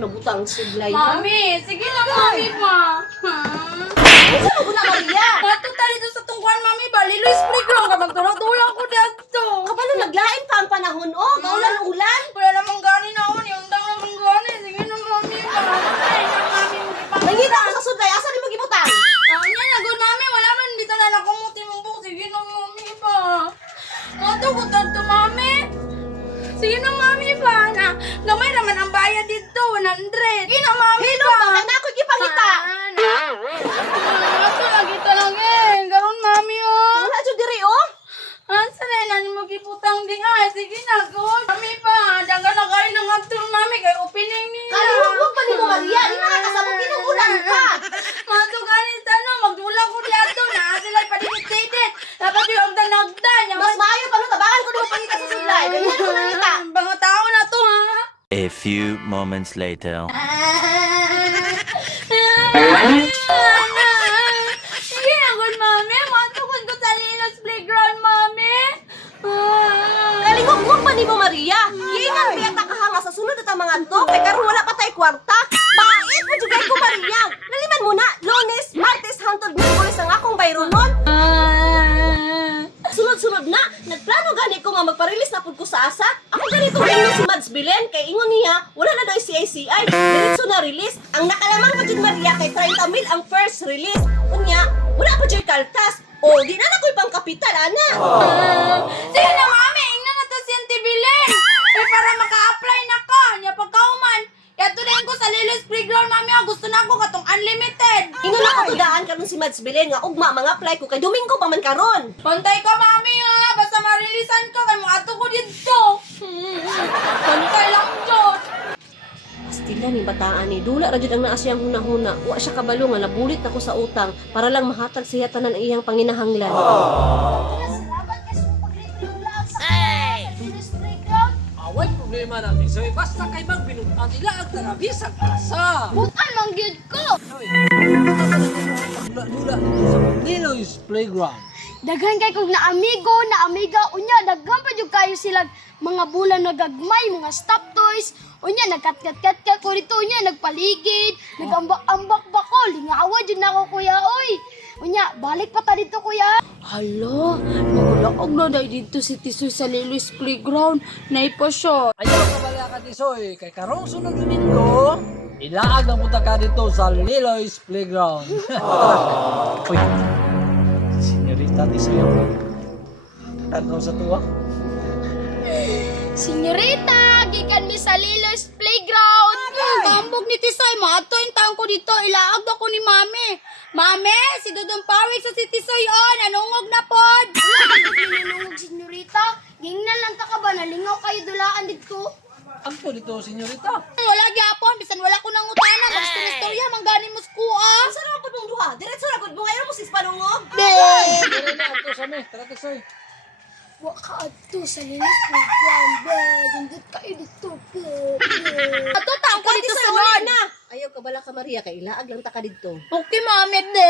nabutang suglay. Mami, sige na mami pa. Ano mo na, Maria? Matuta dito sa tungkuan mami ba? Lilo's playground ka magtulak-tulak ko dito. Kabalo naglain pa ang panahon, oh. Gaulan-ulan. Wala namang gani na ako. Yung dang namang gani. Sige na mami pa. Ay, na mami mo ipang. Nangita ako sa suglay. Asa ni mo gibutang? Yan na, good mami. Wala man dito na nakumuti mong buhok. Sige na mami pa. Matugutan to mami. Sige na mami pa. Na, gamay naman ang bayad dito. 100. Sige na mami Hello, pa. bakit na ako gipangita? Ito lagi talaga eh. Garon mami oh. Wala dyan diri, oh. Asa na yun? Mo giputang di ay. Sige na, good. Mami pa. Daga na kayo ng atul mami. Kay opening nila. Kaliwag pa ni mo, Maria. Di nakakasabog ginugulan ka. Matugalit ano. Magdula ko dito na. Sila padimitated. Dapat yung nagdan. Mas maayo pa no, tabangan ko di mo pangita sa suglay. Ganyan ko nangita. Mga tao na to ha. A few moments later. Sige na, good mami. Matugod ko sa Lilo's playground, mami. Kalingog pa ni mo, Maria. Giingan biya ta kahanga sa sunod at mga to. Kay karon wala pa tay kwarta. Bait mo jugay ko, Maria. Naliman mo na. Lunes, Martes, hangtod Miyerkules ang akong bayronon. Sunod-sunod na. Nagplano gani ko nga magpa-release na pud ko sa asa. Ako ganito rin si Mads Bilen. Kay ingon niya, wala na daw CICI. Diretso na release. Ang nakalamang pa dyan, Maria, kay 30 mil ang first release. Unya, wala pa dyan kaltas. O, di na nakoy pang kapital, ana. Sige na, mami. Ingnan na to si Auntie Bilen. Eh, para maka-apply na ka. Nya pagkauman. Yato rin ko sa Lilo's playground, mami. Gusto na ko katong unlimited. Ingon ako tudaan karon si Mads Bilen nga ugma mga apply ko kay Domingo pa man karon. Pantay ka, mami, ha. Basta marilisan ka. Kay mga ato ko dito. Pantay lang dyan. Astila ni bataan ni dula ra jud ang naa siyang hunahuna. Wa siya kabalo nga nabulit ako sa utang para lang mahatag siya tanan ang iyang panginahanglan. Salamat kasi kung pag-review lang sa Lilo's playground. Away problema natin. So, basta kay bang binutan nila ang tarabis ang asa. Bukan manggid ko. Dula-dula dito sa Lilo's playground. Daghan kay kog na amiga, unya daghan pa jud kayo sila mga bulan na gagmay, mga stop toys. Unya nagkat-kat ko dito, unya nagpaligid, nagambak-ambak ba ko, lingawa jud na ako kuya oy. Unya balik pa ta dito kuya. Hala, nagulaog na dahil dito si Tisoy sa Lilo's playground. Naipa siya. Ayaw ka bala ka Tisoy. Kay karong sunod Domingo, ilaag ang punta ka dito sa Lilo's playground. Uy, senyorita Tisoy. Ano sa tuwa? Senyorita, gikan mi sa Lilo's playground. Kambog ni Tisoy, maatoy taon ko dito. Ilaag ako ni Mami. Mami, si Dudong Pawik sa si Tisoy on. Nanungog na pod. Ninungog senyorita, gingnan lang ta ka ba nalingaw kayo dulaan dito? Ang to dito, senyorita. Wala gyapon, bisan wala ko nang utana. Mag-istorya, manggani mo skuha. Asa ra pud mong duha? Diretso ra pud mo ngayon mo sis panungog. Pero na ang to sa me. Tara Tisoy. Wa ka adto sa Lilo's playground, be. Dindot kayo dito, be. Ato taon ko dito Sa sa una na. Ayaw ka bala ka, Maria, kay ilaag lang ta ka didto. Okay, Mami, de.